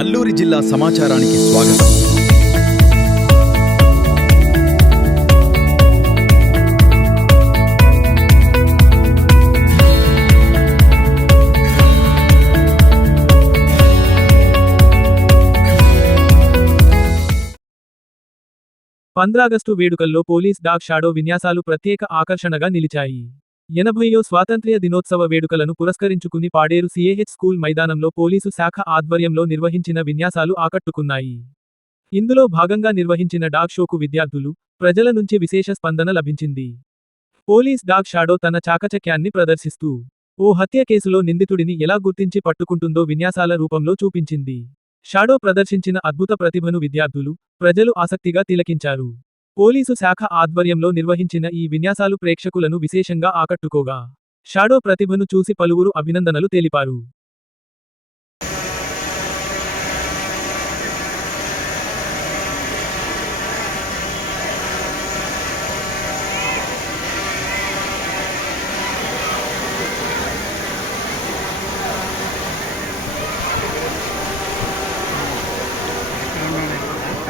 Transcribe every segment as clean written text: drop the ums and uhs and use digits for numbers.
అల్లూరి జిల్లా సమాచారానికి స్వాగతం. ఆగస్టు వేడుకల్లో పోలీస్ డాగ్ షాడో విన్యాసాలు ప్రత్యేక ఆకర్షణగా నిలిచాయి. 80వ స్వాతంత్ర్య దినోత్సవ వేడుకలను పురస్కరించుకుని పాడేరు సిఏహెచ్ స్కూల్ మైదానంలో పోలీసు శాఖ ఆధ్వర్యంలో నిర్వహించిన విన్యాసాలు ఆకట్టుకున్నాయి. ఇందులో భాగంగా నిర్వహించిన డాగ్ షోకు విద్యార్థులు, ప్రజల నుంచి విశేష స్పందన లభించింది. పోలీస్ డాగ్ షాడో తన చాకచక్యాన్ని ప్రదర్శిస్తూ ఓ హత్య కేసులో నిందితుడిని ఎలా గుర్తించి పట్టుకుంటుందో విన్యాసాల రూపంలో చూపించింది. షాడో ప్రదర్శించిన అద్భుత ప్రతిభను విద్యార్థులు, ప్రజలు ఆసక్తిగా తిలకించారు. పోలీసు శాఖ ఆధ్వర్యంలో నిర్వహించిన ఈ విన్యాసాలు ప్రేక్షకులను విశేషంగా ఆకట్టుకోగా, షాడో ప్రతిభను చూసి పలువురు అభినందనలు తెలిపారు.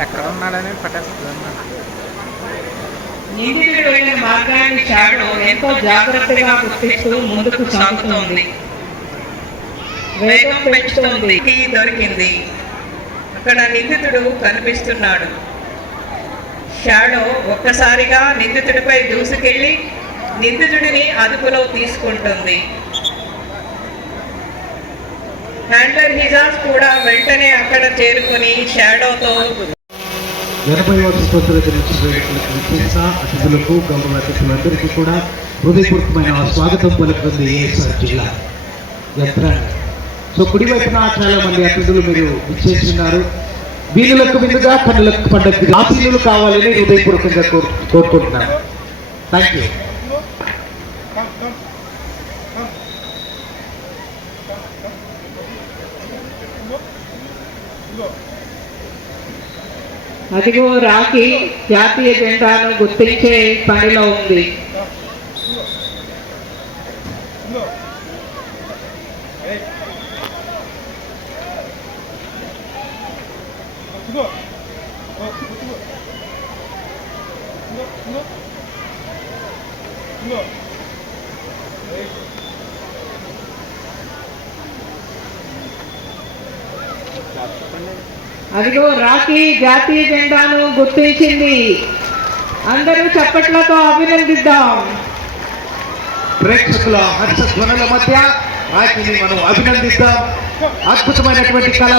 ఎక్కడ ఉన్నాడని పట్టేస్తున్నా. నిందితుడు వెళ్ళిన మార్గాన్ని షాడో ఎంతో జాగ్రత్తగా గుర్తిస్తూ ముందుకు సాగుతోంది. వేగం పెంచుతోంది. దొరికింది. అక్కడ నిందితుడు కనిపిస్తున్నాడు. షాడో ఒక్కసారిగా నిందితుడిపై దూసుకెళ్లి నిందితుడిని అదుపులో తీసుకుంటుంది. హ్యాండ్లర్ హిజాజ్ కూడా వెంటనే అక్కడ చేరుకుని షాడోతో 80వ స్వతంత్ర దినోత్సవ వేడుకలకు విశేష అతిథులకు, గౌరవ అతిథులందరికీ కూడా హృదయపూర్వకమైన స్వాగతం పలుకుతుంది ఏఎస్ఆర్ జిల్లా యంత్రాంగం. సో కుడివైపున చాలా మంది అతిథులు మీరు విచ్చేస్తున్నారు. వీళ్ళకు విందుగా కన్నులకు పండుగ ఆశీనులు కావాలని హృదయపూర్వకంగా కోరుకుంటున్నాను. Thank you. అదిగో రాఖీ జాతీయ జెండాను గుర్తించే పనిలో ఉంది. అదిగో రాఖీ జాతీయ జెండాను గుర్తించింది. అందరూ చప్పట్లతో అభినందిద్దాం. ప్రేక్షకుల హర్షధ్వనుల మధ్య రాఖీని మనం అభినందిద్దాం. అద్భుతమైనటువంటి కళా